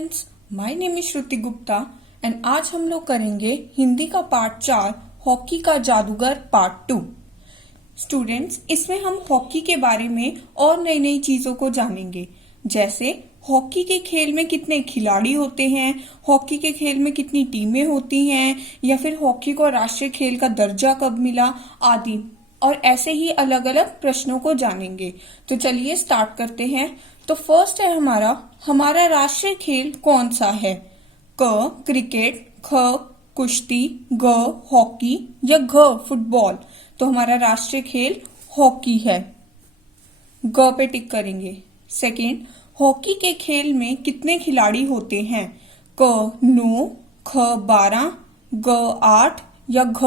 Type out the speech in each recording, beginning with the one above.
Students, my name is Shruti Gupta and आज हम लोग करेंगे हिंदी का पार्ट 4 हॉकी का जादूगर पार्ट 2। स्टूडेंट्स, इसमें हम हॉकी के बारे में और नई नई चीजों को जानेंगे, जैसे हॉकी के खेल में कितने खिलाड़ी होते हैं, हॉकी के खेल में कितनी टीमें होती हैं, या फिर हॉकी को राष्ट्रीय खेल का दर्जा कब मिला आदि, और ऐसे ही अलग अलग प्रश्नों को जानेंगे। तो चलिए स्टार्ट करते हैं। तो फर्स्ट है हमारा राष्ट्रीय खेल कौन सा है? क क्रिकेट, ख कुश्ती, ग हॉकी या घ फुटबॉल। तो हमारा राष्ट्रीय खेल हॉकी है, ग पे टिक करेंगे। सेकेंड, हॉकी के खेल में कितने खिलाड़ी होते हैं? क 9, ख 12, ग 8 या घ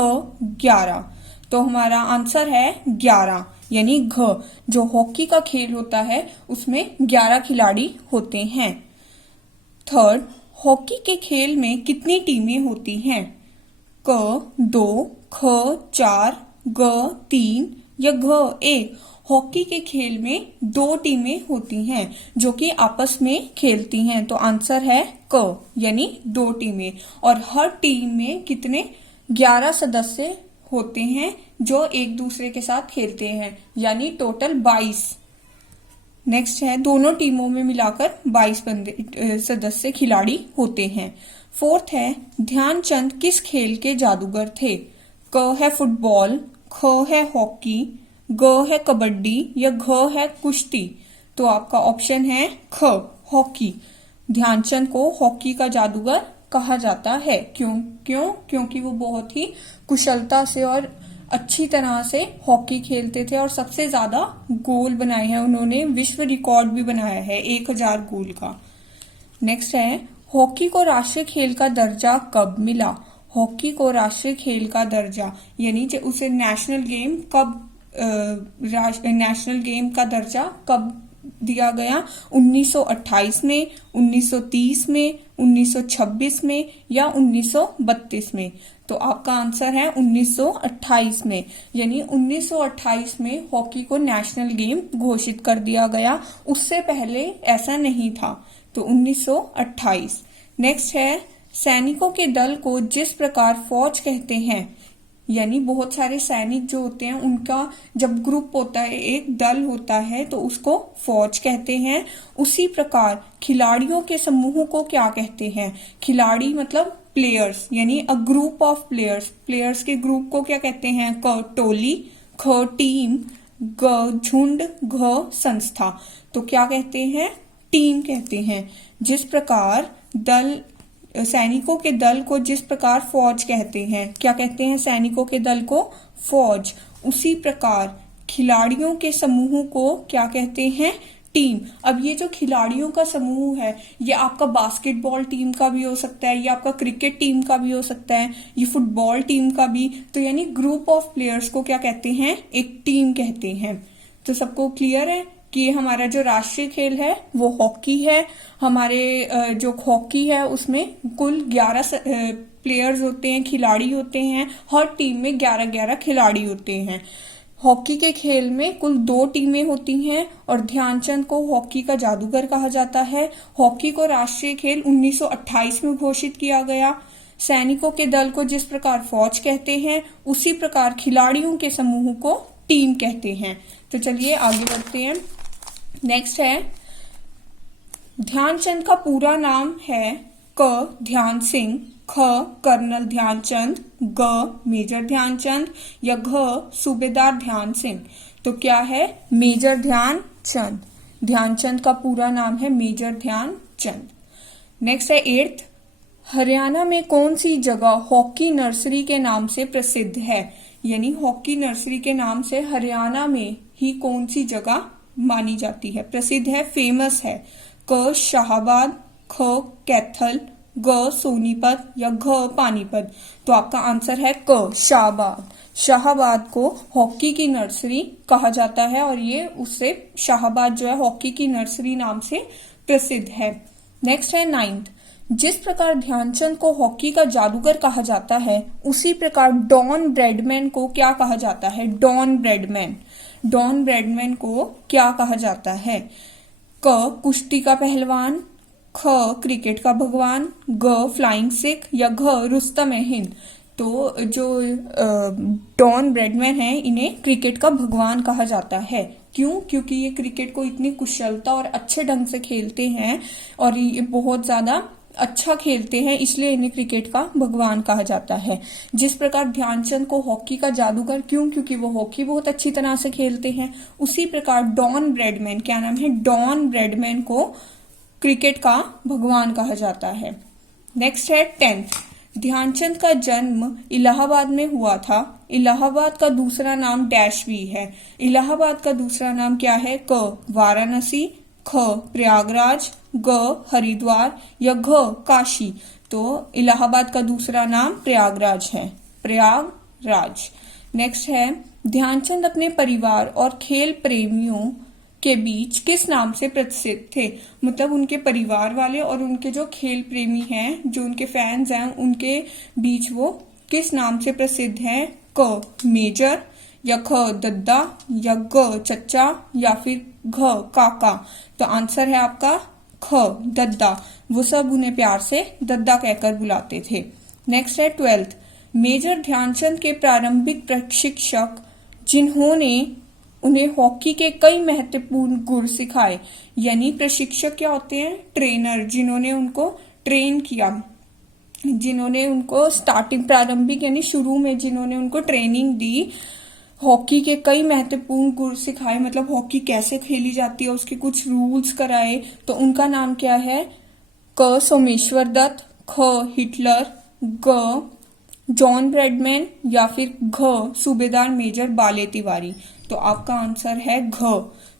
11। तो हमारा आंसर है 11, यानी घ। जो हॉकी का खेल होता है उसमें 11 खिलाड़ी होते हैं। थर्ड, हॉकी के खेल में कितनी टीमें होती हैं? क 2, ख 4, ग 3 या घ 1। हॉकी के खेल में 2 टीमें होती हैं जो कि आपस में खेलती हैं। तो आंसर है क, यानी 2 टीमें। और हर टीम में कितने? 11 सदस्य होते हैं जो एक दूसरे के साथ खेलते हैं, यानी टोटल 22। नेक्स्ट है, दोनों टीमों में मिलाकर 22 सदस्य खिलाड़ी होते हैं। फोर्थ है, ध्यानचंद किस खेल के जादूगर थे? क है फुटबॉल, ख है हॉकी, ग है कबड्डी या घ है कुश्ती। तो आपका ऑप्शन है ख, हॉकी। ध्यानचंद को हॉकी का जादूगर कहा जाता है। क्योंकि वो बहुत ही कुशलता से और अच्छी तरह से हॉकी खेलते थे और सबसे ज्यादा गोल बनाए हैं उन्होंने। विश्व रिकॉर्ड भी बनाया है 1000 गोल का। नेक्स्ट है, हॉकी को राष्ट्रीय खेल का दर्जा कब मिला? हॉकी को राष्ट्रीय खेल का दर्जा यानी उसे नेशनल गेम का दर्जा कब दिया गया? 1928 में, 1930 में, 1926 में या 1932 में। तो आपका आंसर है 1928 में, यानी 1928 में हॉकी को नेशनल गेम घोषित कर दिया गया। उससे पहले ऐसा नहीं था। तो 1928। नेक्स्ट है, सैनिकों के दल को जिस प्रकार फौज कहते हैं, यानी बहुत सारे सैनिक जो होते हैं उनका जब ग्रुप होता है, एक दल होता है, तो उसको फौज कहते हैं। उसी प्रकार खिलाड़ियों के समूह को क्या कहते हैं? खिलाड़ी मतलब प्लेयर्स, यानी a group of players. Players के ग्रुप को क्या कहते हैं? क टोली, ख टीम, ग झुंड, घ संस्था। तो क्या कहते हैं? टीम कहते हैं। जिस प्रकार सैनिकों के दल को जिस प्रकार फौज कहते हैं, क्या कहते हैं सैनिकों के दल को? फौज। उसी प्रकार खिलाड़ियों के समूह को क्या कहते हैं? टीम। अब ये जो खिलाड़ियों का समूह है, ये आपका बास्केटबॉल टीम का भी हो सकता है, ये आपका क्रिकेट टीम का भी हो सकता है, ये फुटबॉल टीम का भी। तो यानी ग्रुप ऑफ प्लेयर्स को क्या कहते हैं? एक टीम कहते हैं। तो सबको क्लियर है कि हमारा जो राष्ट्रीय खेल है वो हॉकी है। हमारे जो हॉकी है उसमें कुल 11 प्लेयर्स होते हैं, खिलाड़ी होते हैं। हर टीम में 11-11 खिलाड़ी होते हैं। हॉकी के खेल में कुल 2 टीमें होती हैं और ध्यानचंद को हॉकी का जादूगर कहा जाता है। हॉकी को राष्ट्रीय खेल 1928 में घोषित किया गया। सैनिकों के दल को जिस प्रकार फौज कहते हैं, उसी प्रकार खिलाड़ियों के समूह को टीम कहते हैं। तो चलिए आगे बढ़ते हैं। नेक्स्ट है, ध्यानचंद का पूरा नाम है क ध्यान सिंह, ख कर्नल ध्यानचंद, ग मेजर ध्यानचंद या घ सूबेदार ध्यान सिंह। तो क्या है? मेजर ध्यानचंद। ध्यानचंद का पूरा नाम है मेजर ध्यानचंद। नेक्स्ट है 8th, हरियाणा में कौन सी जगह हॉकी नर्सरी के नाम से प्रसिद्ध है? यानी हॉकी नर्सरी के नाम से हरियाणा में ही कौन सी जगह मानी जाती है, प्रसिद्ध है, फेमस है? क शाहाबाद, ख कैथल, ग सोनीपत या घ पानीपत। तो आपका आंसर है क शाहाबाद। शाहाबाद को हॉकी की नर्सरी कहा जाता है और ये उससे शाहाबाद जो है हॉकी की नर्सरी नाम से प्रसिद्ध है। नेक्स्ट है 9th, जिस प्रकार ध्यानचंद को हॉकी का जादूगर कहा जाता है, उसी प्रकार डॉन ब्रैडमैन को क्या कहा जाता है? डॉन ब्रैडमैन को क्या कहा जाता है? क कुश्ती का पहलवान, ख क्रिकेट का भगवान, ग फ्लाइंग सिख या घ रुस्तम ए हिंद। तो जो डॉन ब्रैडमैन है इन्हें क्रिकेट का भगवान कहा जाता है। क्यों? क्योंकि ये क्रिकेट को इतनी कुशलता और अच्छे ढंग से खेलते हैं और ये बहुत ज्यादा अच्छा खेलते हैं, इसलिए इन्हें क्रिकेट का भगवान कहा जाता है। जिस प्रकार ध्यानचंद को हॉकी का जादूगर, क्यों? क्योंकि वो हॉकी बहुत अच्छी तरह से खेलते हैं। उसी प्रकार डॉन ब्रैडमैन, क्या नाम है, डॉन ब्रैडमैन को क्रिकेट का भगवान कहा जाता है। नेक्स्ट है 10th। ध्यानचंद का जन्म इलाहाबाद में हुआ था। इलाहाबाद का दूसरा नाम डैश भी है। इलाहाबाद का दूसरा नाम क्या है? क वाराणसी, ख प्रयागराज, ग हरिद्वार या घ काशी। तो इलाहाबाद का दूसरा नाम प्रयागराज है, प्रयागराज। नेक्स्ट है ध्यानचंद अपने परिवार और खेल प्रेमियों के बीच किस नाम से प्रसिद्ध थे? मतलब उनके परिवार वाले और उनके जो खेल प्रेमी हैं, जो उनके फैंस हैं, उनके बीच वो किस नाम से प्रसिद्ध हैं? क मेजर या ख दद्दा या ग चच्चा या फिर घ काका। तो आंसर है आपका ख दद्दा। वो सब उन्हें प्यार से दद्दा कहकर बुलाते थे। नेक्स्ट है 12th। मेजर ध्यानचंद के प्रारंभिक प्रशिक्षक जिन्होंने उन्हें हॉकी के कई महत्वपूर्ण गुण सिखाए, यानी प्रशिक्षक क्या होते हैं? ट्रेनर, जिन्होंने उनको ट्रेन किया, जिन्होंने उनको स्टार्टिंग प्रारंभिक यानी शुरू में जिन्होंने उनको ट्रेनिंग दी, हॉकी के कई महत्वपूर्ण गुण सिखाए, मतलब हॉकी कैसे खेली जाती है उसके कुछ रूल्स कराए। तो उनका नाम क्या है? क सोमेश्वर दत्त, ख हिटलर, ग जॉन ब्रैडमैन या फिर घ सूबेदार मेजर बाले तिवारी। तो आपका आंसर है घ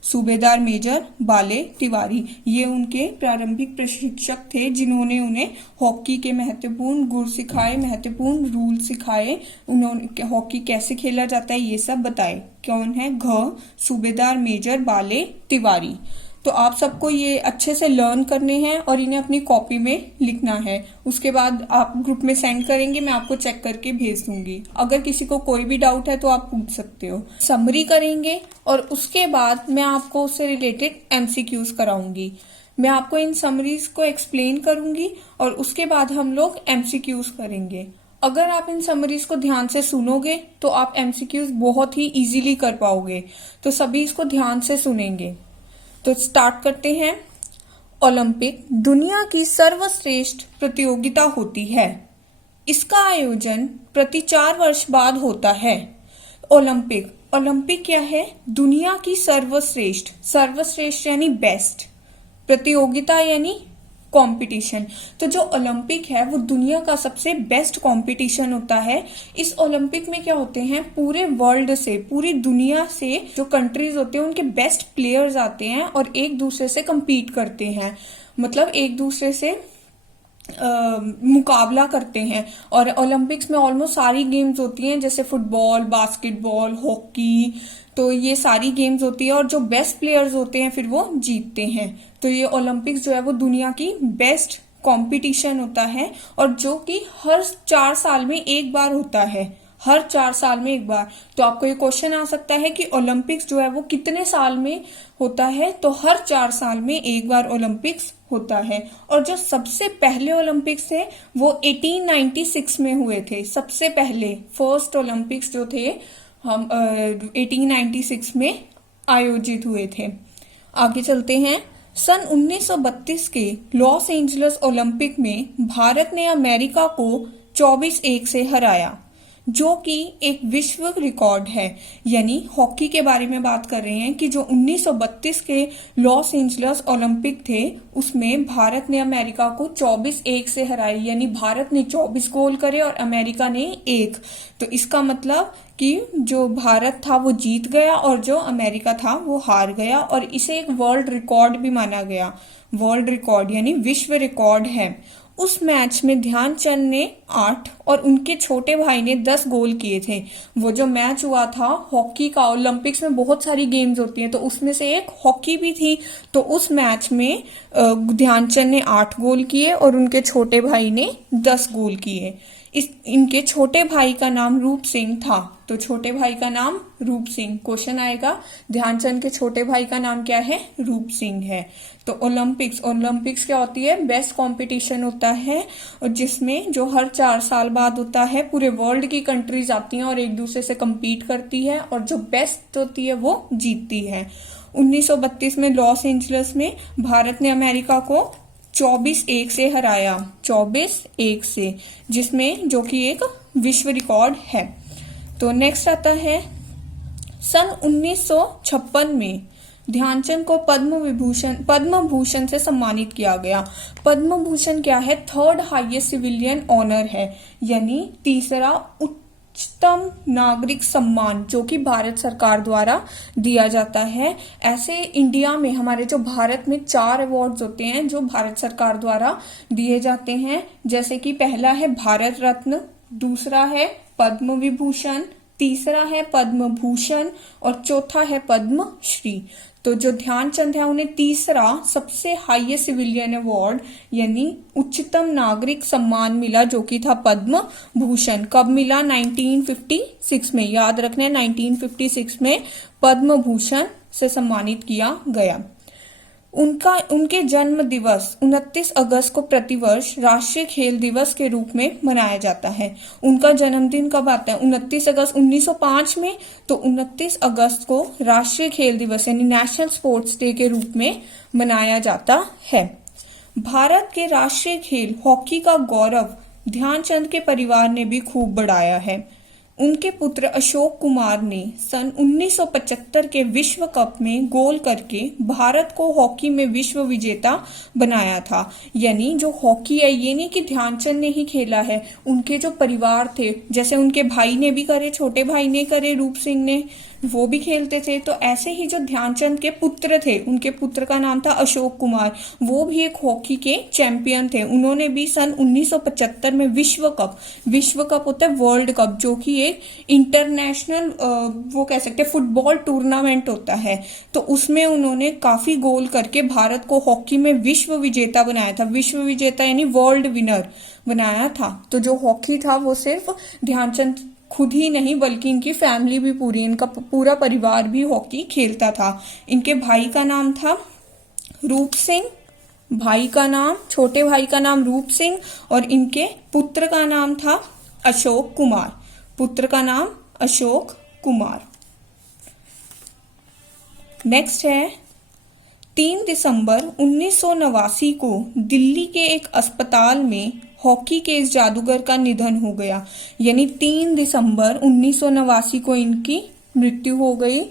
सूबेदार मेजर बाले तिवारी। ये उनके प्रारंभिक प्रशिक्षक थे जिन्होंने उन्हें हॉकी के महत्वपूर्ण गुण सिखाए, महत्वपूर्ण रूल सिखाए, उन्होंने हॉकी कैसे खेला जाता है ये सब बताए। कौन है? घ सूबेदार मेजर बाले तिवारी। तो आप सबको ये अच्छे से लर्न करने हैं और इन्हें अपनी कॉपी में लिखना है। उसके बाद आप ग्रुप में सेंड करेंगे, मैं आपको चेक करके भेज दूंगी। अगर किसी को कोई भी डाउट है तो आप पूछ सकते हो। समरी करेंगे और उसके बाद मैं आपको उससे रिलेटेड एमसीक्यूज कराऊंगी। मैं आपको इन समरीज को एक्सप्लेन करूंगी और उसके बाद हम लोग एमसीक्यूज करेंगे। अगर आप इन समरीज को ध्यान से सुनोगे तो आप एमसीक्यूज बहुत ही इजीली कर पाओगे। तो सभी इसको ध्यान से सुनेंगे। तो स्टार्ट करते हैं। ओलंपिक दुनिया की सर्वश्रेष्ठ प्रतियोगिता होती है। इसका आयोजन प्रति 4 वर्ष बाद होता है। ओलंपिक क्या है? दुनिया की सर्वश्रेष्ठ, सर्वश्रेष्ठ यानी बेस्ट, प्रतियोगिता यानी कंपटीशन। तो जो ओलंपिक है वो दुनिया का सबसे बेस्ट कंपटीशन होता है। इस ओलंपिक में क्या होते हैं? पूरे वर्ल्ड से, पूरी दुनिया से जो कंट्रीज होते हैं उनके बेस्ट प्लेयर्स आते हैं और एक दूसरे से compete करते हैं, मतलब एक दूसरे से मुकाबला करते हैं। और ओलंपिक्स में ऑलमोस्ट सारी गेम्स होती हैं, जैसे फुटबॉल, बास्केटबॉल, हॉकी, तो ये सारी गेम्स होती है और जो बेस्ट प्लेयर्स होते हैं फिर वो जीतते हैं। तो ये ओलंपिक्स जो है वो दुनिया की बेस्ट कंपटीशन होता है और जो कि हर 4 साल में एक बार होता है, हर 4 साल में एक बार। तो आपको ये क्वेश्चन आ सकता है कि ओलंपिक्स जो है वो कितने साल में होता है? तो हर 4 साल में एक बार ओलंपिक्स होता है। और जो सबसे पहले ओलंपिक्स थे वो 1896 में हुए थे। सबसे पहले फर्स्ट ओलंपिक्स जो थे हम 1896 में आयोजित हुए थे। आगे चलते हैं। सन 1932 के लॉस एंजलिस ओलंपिक में भारत ने अमेरिका को 24-1 से हराया, जो कि एक विश्व रिकॉर्ड है। यानी हॉकी के बारे में बात कर रहे हैं कि जो 1932 के लॉस एंजलिस ओलंपिक थे उसमें भारत ने अमेरिका को 24-1 से हराई, यानी भारत ने 24 गोल करे और अमेरिका ने 1। तो इसका मतलब कि जो भारत था वो जीत गया और जो अमेरिका था वो हार गया और इसे एक वर्ल्ड रिकॉर्ड भी माना गया। वर्ल्ड रिकॉर्ड यानी विश्व रिकॉर्ड है। उस मैच में ध्यानचंद ने 8 और उनके छोटे भाई ने 10 गोल किए थे। वो जो मैच हुआ था हॉकी का, ओलंपिक्स में बहुत सारी गेम्स होती हैं तो उसमें से एक हॉकी भी थी। तो उस मैच में ध्यानचंद ने 8 गोल किए और उनके छोटे भाई ने 10 गोल किए। इनके छोटे भाई का नाम रूप सिंह था। तो छोटे भाई का नाम रूप सिंह, क्वेश्चन आएगा ध्यानचंद के छोटे भाई का नाम क्या है, रूप सिंह है। तो ओलंपिक्स क्या होती है, बेस्ट कंपटीशन होता है और जिसमें जो हर 4 साल बाद होता है, पूरे वर्ल्ड की कंट्रीज आती हैं और एक दूसरे से compete करती है और जो बेस्ट होती है वो जीतती है। 1932 में लॉस एंजलिस में भारत ने अमेरिका को 24-1 से हराया, 24-1 से, जिसमें जो कि एक विश्व रिकॉर्ड है। तो नेक्स्ट आता है सन 1956 में ध्यानचंद को पद्म भूषण से सम्मानित किया गया। पद्म भूषण क्या है, थर्ड हाईएस्ट सिविलियन ऑनर है, यानी तीसरा उच्चतम नागरिक सम्मान जो कि भारत सरकार द्वारा दिया जाता है। ऐसे इंडिया में हमारे जो भारत में 4 अवार्ड्स होते हैं जो भारत सरकार द्वारा दिए जाते हैं, जैसे कि पहला है भारत रत्न, दूसरा है पद्म विभूषण, तीसरा है पद्म भूषण और चौथा है पद्म श्री। तो जो ध्यानचंद है उन्हें तीसरा सबसे हाईएस्ट सिविलियन अवार्ड यानी उच्चतम नागरिक सम्मान मिला जो कि था पद्म भूषण। कब मिला, 1956 में, याद रखना है 1956 में पद्म भूषण से सम्मानित किया गया। उनके जन्म दिवस 29 अगस्त को प्रतिवर्ष राष्ट्रीय खेल दिवस के रूप में मनाया जाता है। उनका जन्मदिन कब आता है, 29 अगस्त 1905 में। तो 29 अगस्त को राष्ट्रीय खेल दिवस यानी नेशनल स्पोर्ट्स डे के रूप में मनाया जाता है। भारत के राष्ट्रीय खेल हॉकी का गौरव ध्यानचंद के परिवार ने भी खूब बढ़ाया है। उनके पुत्र अशोक कुमार ने सन 1975 के विश्व कप में गोल करके भारत को हॉकी में विश्व विजेता बनाया था। यानी जो हॉकी है ये नहीं कि ध्यानचंद ने ही खेला है, उनके जो परिवार थे, जैसे उनके भाई ने भी करे, छोटे भाई ने करे, रूप सिंह ने, वो भी खेलते थे। तो ऐसे ही जो ध्यानचंद के पुत्र थे, उनके पुत्र का नाम था अशोक कुमार, वो भी एक हॉकी के चैंपियन थे। उन्होंने भी सन 1975 में विश्व कप होता है वर्ल्ड कप, जो कि एक इंटरनेशनल वो कह सकते हैं फुटबॉल टूर्नामेंट होता है, तो उसमें उन्होंने काफी गोल करके भारत को हॉकी में विश्व विजेता बनाया था। विश्व विजेता यानी वर्ल्ड विनर बनाया था। तो जो हॉकी था वो सिर्फ ध्यानचंद खुद ही नहीं बल्कि इनकी फैमिली भी पूरी, इनका पूरा परिवार भी हॉकी खेलता था। इनके भाई का नाम था रूप सिंह, भाई का नाम, छोटे भाई का नाम रूप सिंह और इनके पुत्र का नाम था अशोक कुमार, पुत्र का नाम अशोक कुमार। नेक्स्ट है 3 दिसंबर 1989 को दिल्ली के एक अस्पताल में हॉकी के इस जादूगर का निधन हो गया। यानी 3 दिसंबर 1989 को इनकी मृत्यु हो गई।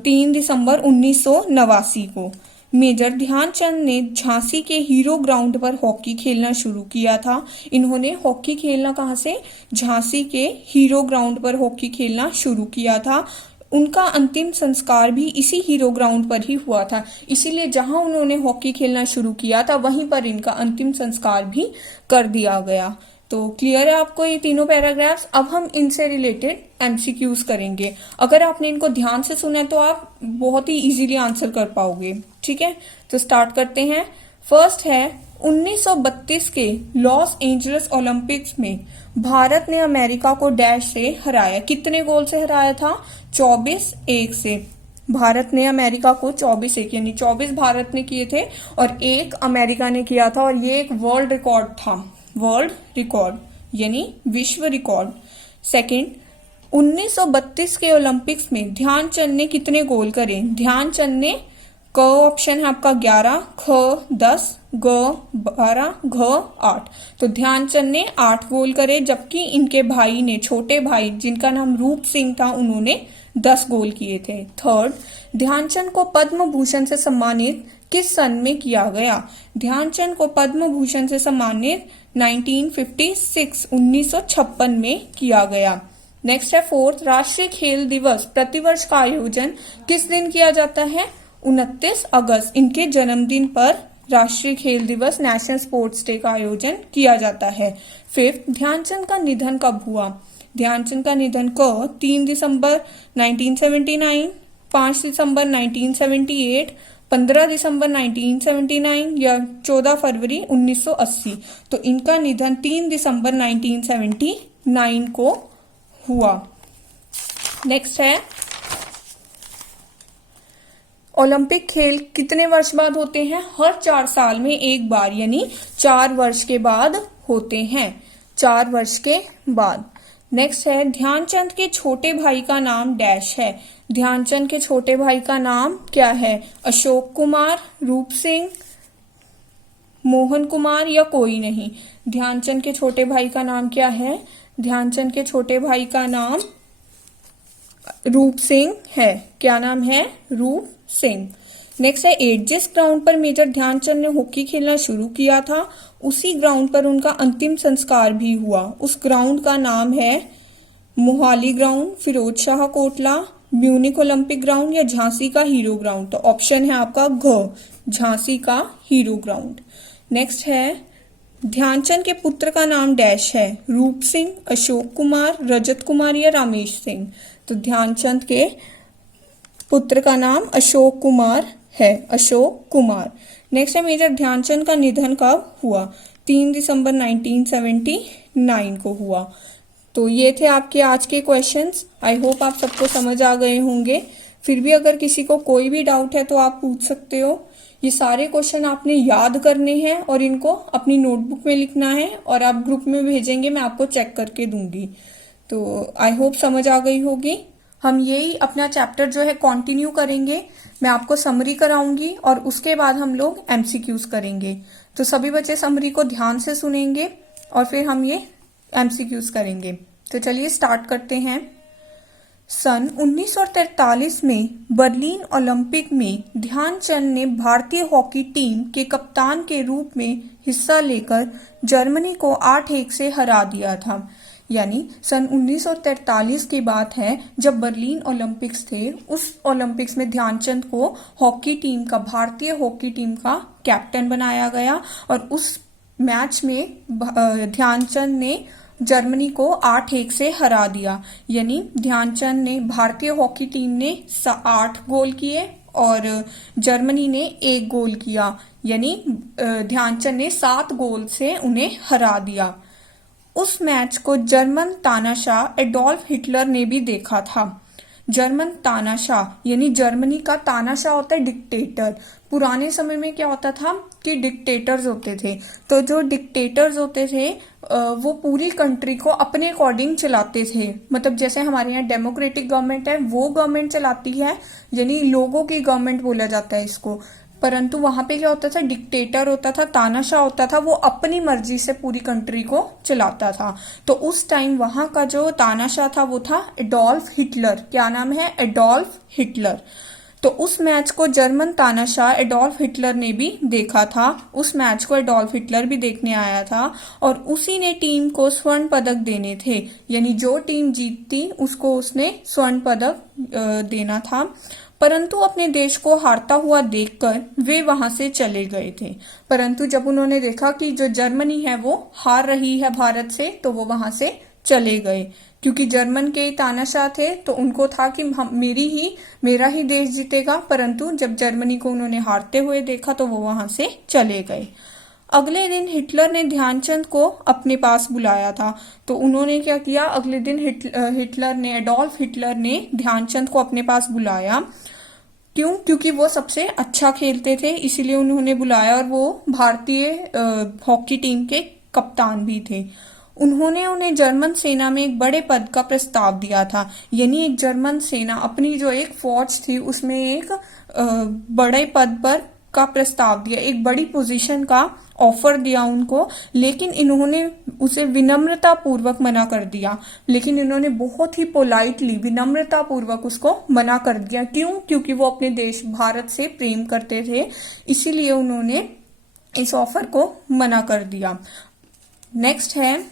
3 दिसंबर 1989 को मेजर ध्यानचंद ने झांसी के हीरो ग्राउंड पर हॉकी खेलना शुरू किया था। इन्होंने हॉकी खेलना कहाँ से, झांसी के हीरो ग्राउंड पर हॉकी खेलना शुरू किया था। उनका अंतिम संस्कार भी इसी हीरो ग्राउंड पर ही हुआ था, इसीलिए जहां उन्होंने हॉकी खेलना शुरू किया था वहीं पर इनका अंतिम संस्कार भी कर दिया गया। तो क्लियर है आपको ये तीनों पैराग्राफ्स। अब हम इनसे रिलेटेड एमसीक्यूज करेंगे। अगर आपने इनको ध्यान से सुना तो आप बहुत ही इजीली आंसर कर पाओगे। ठीक है, तो स्टार्ट करते हैं। फर्स्ट है 1932 के लॉस एंजलिस ओलंपिक्स में भारत ने अमेरिका को डैश से हराया। कितने गोल से हराया था, 24-1 से। भारत ने अमेरिका को 24-1 यानी 24 भारत ने किए थे और 1 अमेरिका ने किया था और ये एक वर्ल्ड रिकॉर्ड था, वर्ल्ड रिकॉर्ड यानी विश्व रिकॉर्ड। सेकंड, 1932 के ओलंपिक्स में ध्यानचंद ने कितने गोल करे। ध्यानचंद ने क ऑप्शन है आपका 11, ख 10, ग 12, घ 8। तो ध्यानचंद ने 8 गोल करे, जबकि इनके भाई ने, छोटे भाई जिनका नाम रूप सिंह था, उन्होंने 10 गोल किए थे। थर्ड, ध्यानचंद को पद्म भूषण से सम्मानित किस सन में किया गया। ध्यानचंद को पद्म भूषण से सम्मानित 1956 में किया गया। नेक्स्ट है फोर्थ, राष्ट्रीय खेल दिवस प्रतिवर्ष का आयोजन किस दिन किया जाता है, 29 अगस्त। इनके जन्मदिन पर राष्ट्रीय खेल दिवस नेशनल स्पोर्ट्स डे का आयोजन किया जाता है। फिफ्थ, ध्यानचंद का निधन कब हुआ। ध्यानचंद का निधन को 3 दिसंबर 1979, 5 दिसंबर 1978, 15 दिसंबर 1979 या 14 फरवरी 1980। तो इनका निधन 3 दिसंबर 1979 को हुआ। नेक्स्ट है, ओलंपिक खेल कितने वर्ष बाद होते हैं? हर 4 साल में एक बार, यानी 4 वर्ष के बाद होते हैं, 4 वर्ष के बाद। नेक्स्ट है, ध्यानचंद के छोटे भाई का नाम डैश है। ध्यानचंद के छोटे भाई का नाम क्या है? अशोक कुमार, रूप सिंह, मोहन कुमार या कोई नहीं। ध्यानचंद के छोटे भाई का नाम क्या है? ध्यानचंद के छोटे भाई का नाम रूप सिंह है। क्या नाम है? रूप सिंह। नेक्स्ट है, 8 जिस ग्राउंड पर मेजर ध्यानचंद ने हॉकी खेलना शुरू किया था, उसी ग्राउंड पर उनका अंतिम संस्कार भी हुआ। उस ग्राउंड का नाम है Mohali ground, Firoz Shah Kotla, Munich Olympic ground या झांसी का हीरो ग्राउंड। तो ऑप्शन है आपका घ, झांसी का हीरो ग्राउंड। नेक्स्ट है, ध्यानचंद के पुत्र का नाम डैश है। रूप सिंह, अशोक कुमार, रजत कुमार या रामेश सिंह। तो ध्यानचंद के पुत्र का नाम अशोक कुमार है, अशोक कुमार। नेक्स्ट है, मेजर ध्यानचंद का निधन कब हुआ? 3 दिसंबर 1979 को हुआ। तो ये थे आपके आज के क्वेश्चंस। आई होप आप सबको समझ आ गए होंगे। फिर भी अगर किसी को कोई भी डाउट है तो आप पूछ सकते हो। ये सारे क्वेश्चन आपने याद करने हैं और इनको अपनी नोटबुक में लिखना है और आप ग्रुप में भेजेंगे, मैं आपको चेक करके दूंगी। तो आई होप समझ आ गई होगी। हम यही अपना चैप्टर जो है कंटिन्यू करेंगे। मैं आपको समरी कराऊंगी और उसके बाद हम लोग एमसीक्यूज करेंगे। तो सभी बच्चे समरी को ध्यान से सुनेंगे और फिर हम ये एमसीक्यूज करेंगे। तो चलिए स्टार्ट करते हैं। सन 1943 में बर्लिन ओलंपिक में ध्यानचंद ने भारतीय हॉकी टीम के कप्तान के रूप में हिस्सा लेकर जर्मनी को 8-1 से हरा दिया था। यानी सन 1943 की बात है जब बर्लिन ओलंपिक्स थे। उस ओलंपिक्स में ध्यानचंद को हॉकी टीम का, भारतीय हॉकी टीम का कैप्टन बनाया गया और उस मैच में ध्यानचंद ने जर्मनी को 8-1 से हरा दिया। यानी ध्यानचंद ने, भारतीय हॉकी टीम ने 8 गोल किए और जर्मनी ने 1 गोल किया। यानी ध्यानचंद ने 7 गोल से उन्हें हरा दिया। उस मैच को जर्मन तानाशाह एडोल्फ हिटलर ने भी देखा था। जर्मन तानाशाह यानी जर्मनी का तानाशाह होता है डिक्टेटर। पुराने समय में क्या होता था कि डिक्टेटर्स होते थे। तो जो डिक्टेटर्स होते थे वो पूरी कंट्री को अपने अकॉर्डिंग चलाते थे। मतलब जैसे हमारे यहाँ डेमोक्रेटिक गवर्नमेंट है, वो गवर्नमेंट चलाती है, यानी लोगों की गवर्नमेंट बोला जाता है इसको। परंतु वहां पे क्या होता था, डिक्टेटर होता था, तानाशाह होता था, वो अपनी मर्जी से पूरी कंट्री को चलाता था। तो उस टाइम वहां का जो तानाशाह था वो था एडोल्फ हिटलर। क्या नाम है? Adolf Hitler. तो उस मैच को जर्मन तानाशाह एडोल्फ हिटलर ने भी देखा था। उस मैच को एडोल्फ हिटलर भी देखने आया था और उसी ने टीम को स्वर्ण पदक देने थे। यानी जो टीम जीतती उसको उसने स्वर्ण पदक देना था। परंतु अपने देश को हारता हुआ देखकर वे वहां से चले गए थे। परंतु जब उन्होंने देखा कि जो जर्मनी है वो हार रही है भारत से, तो वो वहां से चले गए। क्योंकि जर्मन के तानाशाह थे तो उनको था कि मेरा ही देश जीतेगा। परंतु जब जर्मनी को उन्होंने हारते हुए देखा तो वो वहां से चले गए। अगले दिन हिटलर ने ध्यानचंद को अपने पास बुलाया था। तो उन्होंने क्या किया, अगले दिन एडोल्फ हिटलर ने ध्यानचंद को अपने पास बुलाया। क्यों? क्योंकि वो सबसे अच्छा खेलते थे, इसीलिए उन्होंने बुलाया। और वो भारतीय हॉकी टीम के कप्तान भी थे। उन्होंने उन्हें जर्मन सेना में एक बड़े पद का प्रस्ताव दिया था। यानी एक जर्मन सेना, अपनी जो एक फौज थी उसमें एक बड़े पद पर का प्रस्ताव दिया, एक बड़ी पोजीशन का ऑफर दिया उनको। लेकिन इन्होंने उसे विनम्रता पूर्वक मना कर दिया। लेकिन इन्होंने बहुत ही पोलाइटली, विनम्रता पूर्वक उसको मना कर दिया। क्यों? क्योंकि वो अपने देश भारत से प्रेम करते थे, इसीलिए उन्होंने इस ऑफर को मना कर दिया। नेक्स्ट है,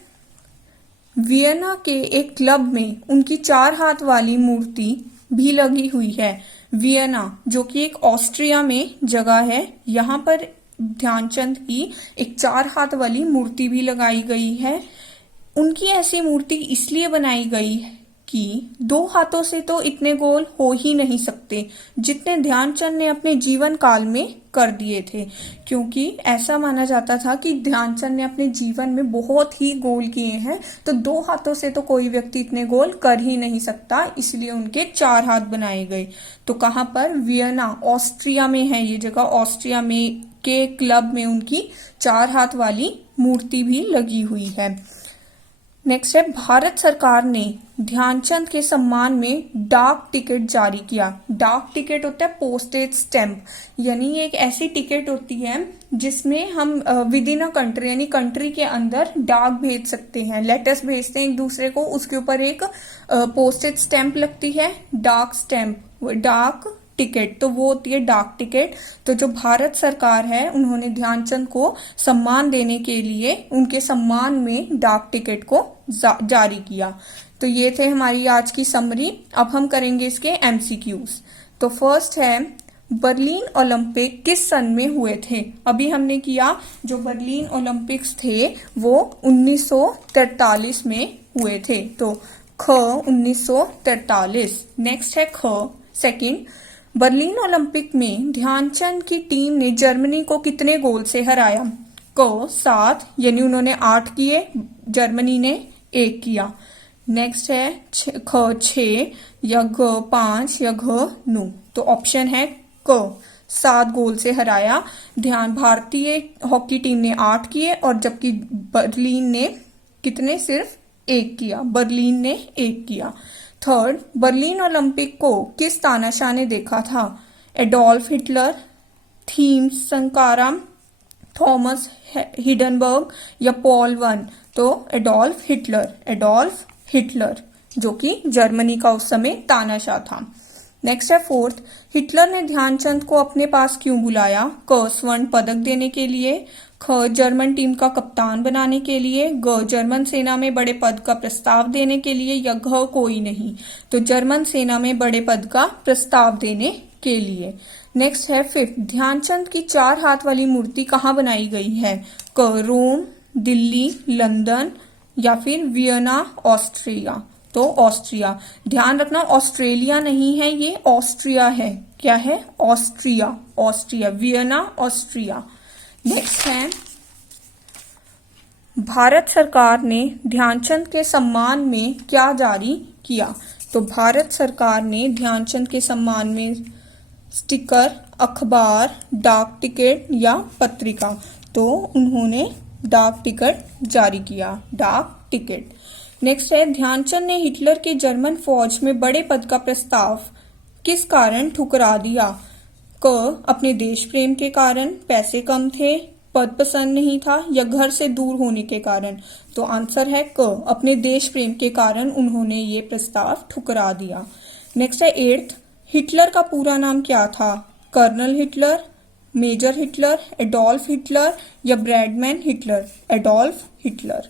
वियना के एक क्लब में उनकी 4 हाथ वाली मूर्ति भी लगी हुई है। वियना जो कि एक ऑस्ट्रिया में जगह है, यहाँ पर ध्यानचंद की एक 4 हाथ वाली मूर्ति भी लगाई गई है। उनकी ऐसी मूर्ति इसलिए बनाई गई कि 2 हाथों से तो इतने गोल हो ही नहीं सकते जितने ध्यानचंद ने अपने जीवन काल में कर दिए थे, क्योंकि ऐसा माना जाता था कि ध्यानचंद ने अपने जीवन में बहुत ही गोल किए हैं, तो 2 हाथों से तो कोई व्यक्ति इतने गोल कर ही नहीं सकता, इसलिए उनके 4 हाथ बनाए गए। तो कहाँ पर? वियना, ऑस्ट्रिया में है ये जगह। ऑस्ट्रिया में के क्लब में उनकी 4 हाथ वाली मूर्ति भी लगी हुई है। नेक्स्ट है, भारत सरकार ने ध्यानचंद के सम्मान में डाक टिकट जारी किया। डाक टिकट होता है पोस्टेज स्टैंप, यानी ये एक ऐसी टिकट होती है जिसमें हम विद इन अ कंट्री यानी कंट्री के अंदर डाक भेज सकते हैं, लेटर्स भेजते हैं एक दूसरे को, उसके ऊपर एक पोस्टेज स्टैंप लगती है, डाक स्टैंप, डाक टिकट, तो वो होती है डाक टिकट। तो जो भारत सरकार है उन्होंने ध्यानचंद को सम्मान देने के लिए उनके सम्मान में डाक टिकट को जारी किया। तो ये थे हमारी आज की समरी। अब हम करेंगे इसके एमसीक्यूज। तो फर्स्ट है, बर्लिन ओलंपिक किस सन में हुए थे? अभी हमने किया, जो बर्लिन ओलंपिक्स थे वो 1943 में हुए थे। तो ख 1943। नेक्स्ट है ख सेकंड, बर्लिन ओलंपिक में ध्यानचंद की टीम ने जर्मनी को कितने गोल से हराया? क 7, यानी उन्होंने 8 किए, जर्मनी ने 1 किया। नेक्स्ट है ख 6 या घ 5 या घ 9। तो ऑप्शन है क 7 गोल से हराया। भारतीय हॉकी टीम ने 8 किए और जबकि बर्लिन ने कितने? सिर्फ 1 किया। बर्लिन ने 1 किया। थर्ड, बर्लिन ओलंपिक को किस तानाशाह ने देखा था? एडोल्फ हिटलर, थीम संकाराम, थॉमस हिडनबर्ग या पॉल वन? तो एडोल्फ हिटलर, एडोल्फ हिटलर, जो कि जर्मनी का उस समय तानाशाह था। नेक्स्ट है फोर्थ, हिटलर ने ध्यानचंद को अपने पास क्यों बुलाया? क स्वर्ण पदक देने के लिए, ख जर्मन टीम का कप्तान बनाने के लिए, ग जर्मन सेना में बड़े पद का प्रस्ताव देने के लिए या घ कोई नहीं? तो जर्मन सेना में बड़े पद का प्रस्ताव देने के लिए। नेक्स्ट है फिफ्थ, ध्यानचंद की 4 हाथ वाली मूर्ति कहाँ बनाई गई है? क रोम, दिल्ली, लंदन या फिर वियना, ऑस्ट्रिया? तो ऑस्ट्रिया। ध्यान रखना ऑस्ट्रेलिया नहीं है, ये ऑस्ट्रिया है। क्या है? Austria, Austria, Vienna, Austria. Next है, भारत सरकार ने ध्यानचंद के सम्मान में क्या जारी किया? तो भारत सरकार ने ध्यानचंद के सम्मान में स्टिकर, अखबार, डाक टिकट या पत्रिका? तो उन्होंने डाक टिकट जारी किया, डाक टिकट। नेक्स्ट है, ध्यानचंद ने हिटलर के जर्मन फौज में बड़े पद का प्रस्ताव किस कारण ठुकरा दिया? क अपने देश प्रेम के कारण, पैसे कम थे, पद पसंद नहीं था या घर से दूर होने के कारण? तो आंसर है क अपने देश प्रेम के कारण उन्होंने ये प्रस्ताव ठुकरा दिया। नेक्स्ट है एट्थ, हिटलर का पूरा नाम क्या था? Colonel Hitler, major Hitler, Adolf Hitler या Bradman Hitler? Adolf Hitler.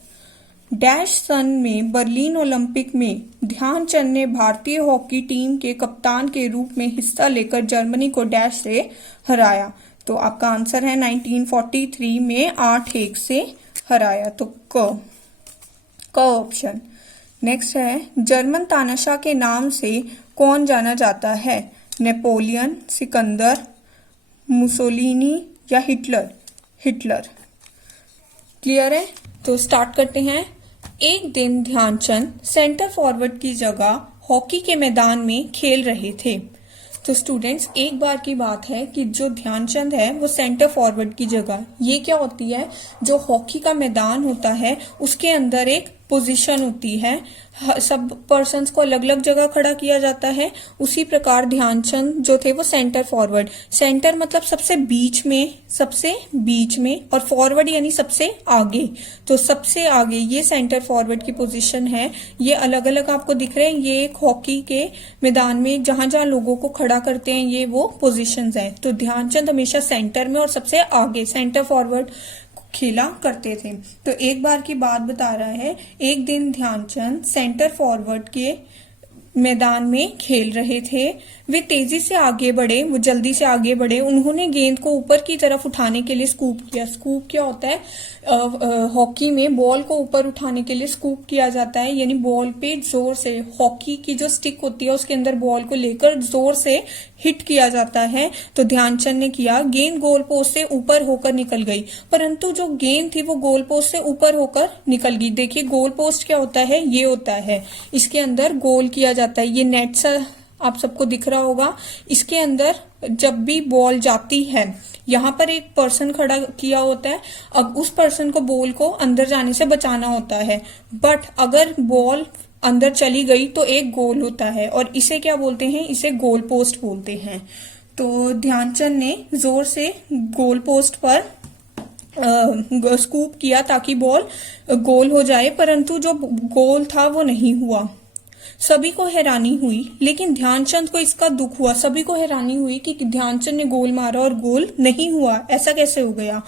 Dash सन में बर्लिन ओलंपिक में ध्यानचंद ने भारतीय हॉकी टीम के कप्तान के रूप में हिस्सा लेकर जर्मनी को डैश से हराया? तो आपका आंसर है 1943 में 8-1 से हराया। तो क ऑप्शन। नेक्स्ट है, जर्मन तानाशाह के नाम से कौन जाना जाता है? नेपोलियन, सिकंदर, मुसोलिनी या हिटलर? हिटलर। क्लियर है? तो स्टार्ट करते हैं। एक दिन ध्यानचंद सेंटर फॉरवर्ड की जगह हॉकी के मैदान में खेल रहे थे। तो स्टूडेंट्स, एक बार की बात है कि जो ध्यानचंद है वो सेंटर फॉरवर्ड की जगह, ये क्या होती है? जो हॉकी का मैदान होता है उसके अंदर एक पोजीशन होती है, सब पर्सन्स को अलग अलग जगह खड़ा किया जाता है। उसी प्रकार ध्यानचंद जो थे वो सेंटर फॉरवर्ड, सेंटर मतलब सबसे बीच में और फॉरवर्ड यानी सबसे आगे। तो सबसे आगे ये सेंटर फॉरवर्ड की पोजीशन है। ये अलग अलग आपको दिख रहे हैं, ये एक हॉकी के मैदान में जहां जहां लोगों को खड़ा करते हैं ये वो पोजीशंस हैं। तो ध्यानचंद हमेशा सेंटर में और सबसे आगे सेंटर फॉरवर्ड खेला करते थे। तो एक बार की बात बता रहा है, एक दिन ध्यानचंद सेंटर फॉरवर्ड के मैदान में खेल रहे थे। वे तेजी से आगे बढ़े, वो जल्दी से आगे बढ़े। उन्होंने गेंद को ऊपर की तरफ उठाने के लिए स्कूप किया। स्कूप क्या होता है? हॉकी में बॉल को ऊपर उठाने के लिए स्कूप किया जाता है, यानी बॉल पे जोर से, हॉकी की जो स्टिक होती है उसके अंदर बॉल को लेकर जोर से हिट किया जाता है। तो ध्यानचंद ने किया। गेंद गोल पोस्ट से ऊपर होकर निकल गई, परंतु जो गेंद थी वो गोल पोस्ट से ऊपर होकर निकल गई। देखिए गोल पोस्ट क्या होता है? ये होता है, इसके अंदर गोल किया जाता है। ये नेट सा आप सबको दिख रहा होगा। इसके अंदर जब भी बॉल जाती है, यहाँ पर एक पर्सन खड़ा किया होता है। अब उस पर्सन को बॉल को अंदर जाने से बचाना होता है, बट अगर बॉल अंदर चली गई तो एक गोल होता है, और इसे क्या बोलते हैं? इसे गोल पोस्ट बोलते हैं। तो ध्यानचंद ने जोर से गोल पोस्ट पर स्कूप किया ताकि बॉल गोल हो जाए, परंतु जो गोल था वो नहीं हुआ। सभी को हैरानी हुई, लेकिन ध्यानचंद को इसका दुख हुआ। सभी को हैरानी हुई कि ध्यानचंद ने गोल मारा और गोल नहीं हुआ, ऐसा कैसे हो गया?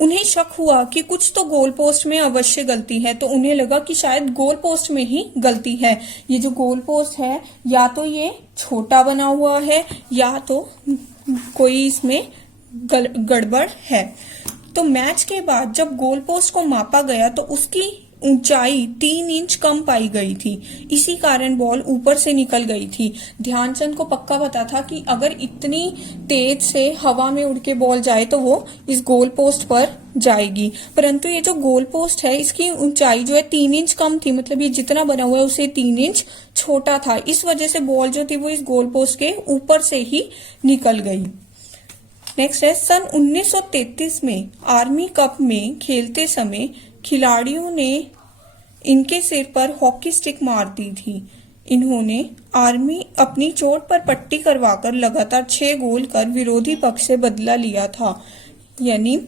उन्हें शक हुआ कि कुछ तो गोल पोस्ट में अवश्य गलती है। तो उन्हें लगा कि शायद गोल पोस्ट में ही गलती है। ये जो गोल पोस्ट है, या तो ये छोटा बना हुआ है या तो कोई इसमें गड़बड़ है। तो मैच के बाद जब गोल पोस्ट को मापा गया तो उसकी ऊंचाई 3 इंच कम पाई गई थी। इसी कारण बॉल ऊपर से निकल गई थी। ध्यानचंद को पक्का पता था कि अगर इतनी तेज से हवा में उड़ के बॉल जाए तो वो इस गोल पोस्ट पर जाएगी, परंतु ये जो गोल पोस्ट है इसकी ऊंचाई जो है 3 इंच कम थी। मतलब ये जितना बना हुआ है उससे 3 इंच छोटा था। इस वजह से बॉल जो थी वो इस गोल पोस्ट के ऊपर से ही निकल गई। नेक्स्ट है, सन 1933 में आर्मी कप में खेलते समय खिलाड़ियों ने इनके सिर पर हॉकी स्टिक मार दी थी। इन्होंने आर्मी अपनी चोट पर पट्टी करवाकर लगातार 6 गोल कर विरोधी पक्ष से बदला लिया था। यानी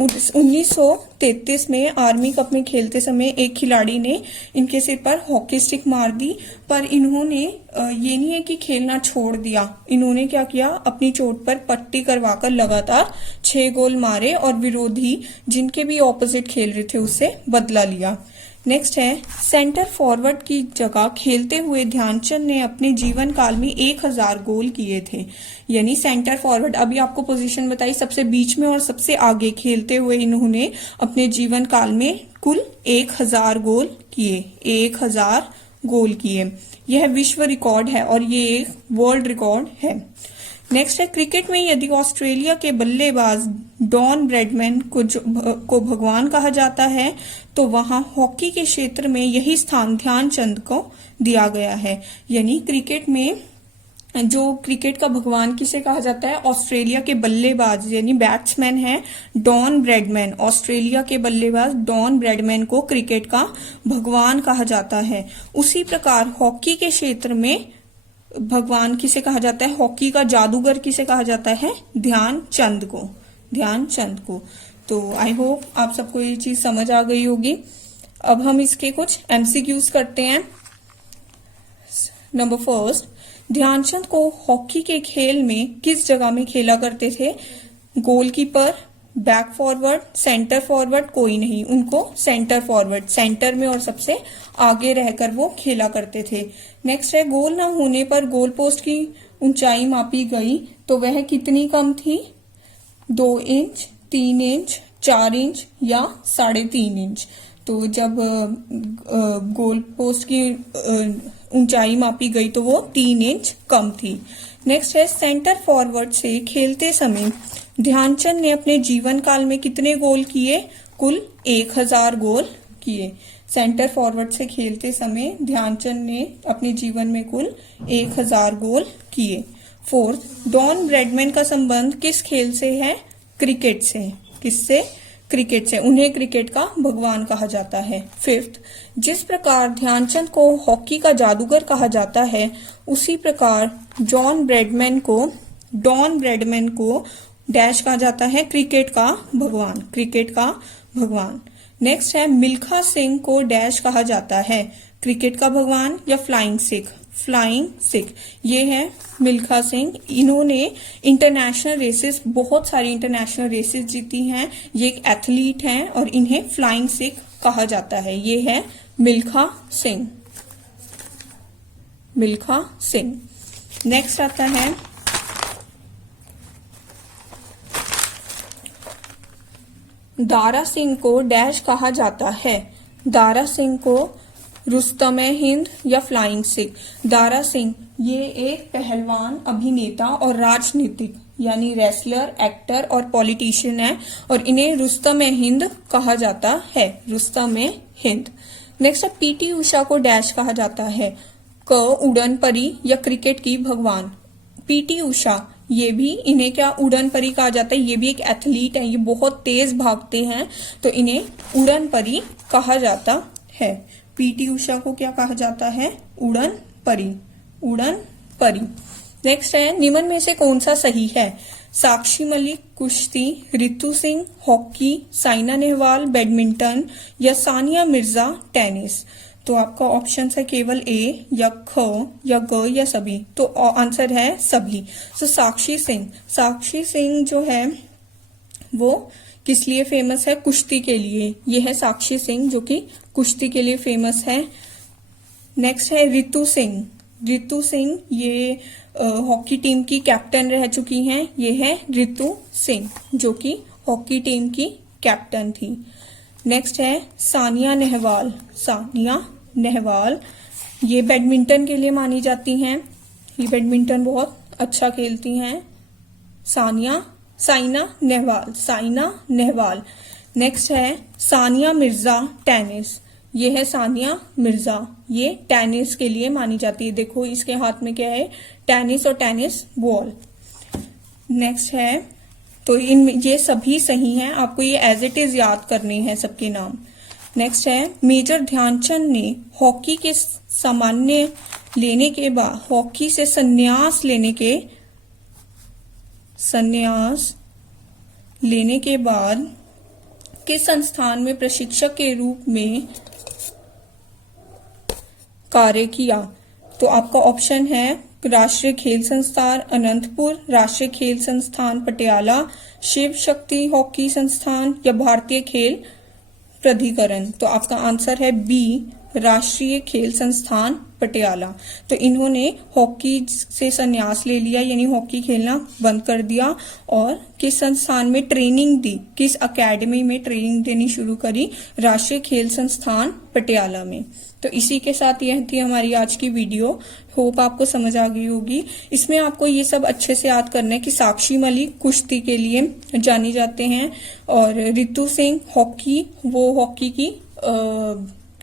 1933 में आर्मी कप में खेलते समय एक खिलाड़ी ने इनके सिर पर हॉकी स्टिक मार दी, पर इन्होंने ये नहीं है कि खेलना छोड़ दिया। इन्होंने क्या किया? अपनी चोट पर पट्टी करवाकर लगातार 6 गोल मारे और विरोधी जिनके भी ऑपोजिट खेल रहे थे उससे बदला लिया। नेक्स्ट है, सेंटर फॉरवर्ड की जगह खेलते हुए ध्यानचंद ने अपने जीवन काल में 1000 गोल किए थे। यानी सेंटर फॉरवर्ड, अभी आपको पोजीशन बताई, सबसे बीच में और सबसे आगे खेलते हुए इन्होंने अपने जीवन काल में कुल 1000 गोल किए। 1000 गोल किए। यह विश्व रिकॉर्ड है और ये एक वर्ल्ड रिकॉर्ड है। नेक्स्ट है, क्रिकेट में यदि ऑस्ट्रेलिया के बल्लेबाज डॉन ब्रैडमैन को भगवान कहा जाता है, तो वहां हॉकी के क्षेत्र में यही स्थान ध्यानचंद को दिया गया है। यानी क्रिकेट में जो क्रिकेट का भगवान किसे कहा जाता है? ऑस्ट्रेलिया के बल्लेबाज यानी बैट्समैन है डॉन ब्रैडमैन। ऑस्ट्रेलिया के बल्लेबाज डॉन ब्रैडमैन को क्रिकेट का भगवान कहा जाता है। उसी प्रकार हॉकी के क्षेत्र में भगवान किसे कहा जाता है? हॉकी का जादूगर किसे कहा जाता है? ध्यानचंद को। ध्यानचंद को। तो आई होप आप सबको ये चीज समझ आ गई होगी। अब हम इसके कुछ एमसीक्यूज करते हैं। नंबर फर्स्ट, ध्यानचंद को हॉकी के खेल में किस जगह में खेला करते थे? Goalkeeper, back forward, centre forward, कोई नहीं। उनको सेंटर फॉरवर्ड, सेंटर में और सबसे आगे रहकर वो खेला करते थे। नेक्स्ट है, गोल ना होने पर गोल पोस्ट की ऊंचाई मापी गई तो वह कितनी कम थी? 2 इंच, 3 इंच, 4 इंच या 3.5 इंच। तो जब गोल पोस्ट की ऊंचाई मापी गई तो वो 3 इंच कम थी। नेक्स्ट है, सेंटर फॉरवर्ड से खेलते समय ध्यानचंद ने अपने जीवन काल में कितने गोल किए? कुल 1000 गोल किए। सेंटर फॉरवर्ड से खेलते समय ध्यानचंद ने अपने जीवन में कुल 1000 गोल किए। फोर्थ, डॉन ब्रैडमैन का संबंध किस खेल से है? क्रिकेट से। किससे? क्रिकेट से। उन्हें क्रिकेट का भगवान कहा जाता है। फिफ्थ, जिस प्रकार ध्यानचंद को हॉकी का जादूगर कहा जाता है, उसी प्रकार डॉन ब्रैडमैन को डैश कहा जाता है? क्रिकेट का भगवान। क्रिकेट का भगवान। नेक्स्ट है, मिल्खा सिंह को डैश कहा जाता है? क्रिकेट का भगवान या फ्लाइंग सिख? फ्लाइंग सिख। ये है मिल्खा सिंह। इन्होंने इंटरनेशनल रेसेस, बहुत सारी इंटरनेशनल रेसेस जीती हैं। ये एक एथलीट हैं और इन्हें फ्लाइंग सिख कहा जाता है। ये है मिल्खा सिंह। मिल्खा सिंह। नेक्स्ट आता है दारा सिंह को डैश कहा जाता है। दारा सिंह को रुस्तमे हिंद या फ्लाइंग सिख। दारा सिंह ये एक पहलवान, अभिनेता और राजनीतिक यानी रेसलर, एक्टर और पॉलिटिशियन है और इन्हें रुस्तमे हिंद कहा जाता है। रुस्तमे हिंद। नेक्स्ट है पीटी उषा को डैश कहा जाता है। क उड़न परी या क्रिकेट की भगवान। पीटी उषा ये भी, इन्हें क्या उड़न परी कहा जाता है। ये भी एक एथलीट है, ये बहुत तेज भागते हैं तो इन्हें उड़न परी कहा जाता है। पीटी उषा को क्या कहा जाता है? उड़न परी। उड़न परी। नेक्स्ट है निम्न में से कौन सा सही है? साक्षी मलिक कुश्ती, रितु सिंह हॉकी, साइना नेहवाल बैडमिंटन या सानिया मिर्जा टेनिस। तो आपका ऑप्शन है केवल ए या ख या ग या सभी। तो आंसर है सभी। तो साक्षी सिंह जो है वो किस लिए फेमस है? कुश्ती के लिए। ये है साक्षी सिंह जो कि कुश्ती के लिए फेमस है। नेक्स्ट है रितु सिंह ये हॉकी टीम की कैप्टन रह चुकी हैं। ये है रितु सिंह जो कि हॉकी टीम की कैप्टन थी। नेक्स्ट है सानिया नेहवाल ये बैडमिंटन के लिए मानी जाती हैं। ये बैडमिंटन बहुत अच्छा खेलती हैं। साइना नेहवाल। नेक्स्ट है सानिया मिर्जा टेनिस। ये है सानिया मिर्जा, ये टेनिस के लिए मानी जाती है। देखो इसके हाथ में क्या है? टेनिस और टेनिस बॉल। नेक्स्ट है तो ये सभी सही हैं, आपको ये एज इट इज याद करने हैं सबके नाम। नेक्स्ट है मेजर ध्यानचंद ने हॉकी के सामान्य लेने के बाद, हॉकी से संन्यास लेने के बाद किस संस्थान में प्रशिक्षक के रूप में कार्य किया? तो आपका ऑप्शन है राष्ट्रीय खेल संस्थान अनंतपुर, राष्ट्रीय खेल संस्थान पटियाला, शिव शक्ति हॉकी संस्थान या भारतीय खेल प्राधिकरण। तो आपका आंसर है बी, राष्ट्रीय खेल संस्थान पटियाला। तो इन्होंने हॉकी से संन्यास ले लिया यानी हॉकी खेलना बंद कर दिया और किस संस्थान में ट्रेनिंग दी, किस एकेडमी में ट्रेनिंग देनी शुरू करी? राष्ट्रीय खेल संस्थान पटियाला में। तो इसी के साथ यह थी हमारी आज की वीडियो। होप आपको समझ आ गई होगी। इसमें आपको ये सब अच्छे से याद करना है कि साक्षी मलिक कुश्ती के लिए जाने जाते हैं और रितु सिंह हॉकी की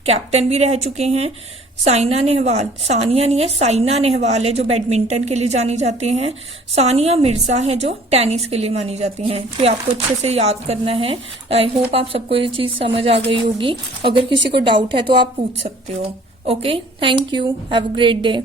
कैप्टन भी रह चुके हैं। सानिया नेहवाल है जो बैडमिंटन के लिए जानी जाती हैं। सानिया मिर्जा है जो टेनिस के लिए मानी जाती हैं। तो आपको अच्छे से याद करना है। आई होप आप सबको ये चीज समझ आ गई होगी। अगर किसी को डाउट है तो आप पूछ सकते हो। Okay, thank you, have a great day.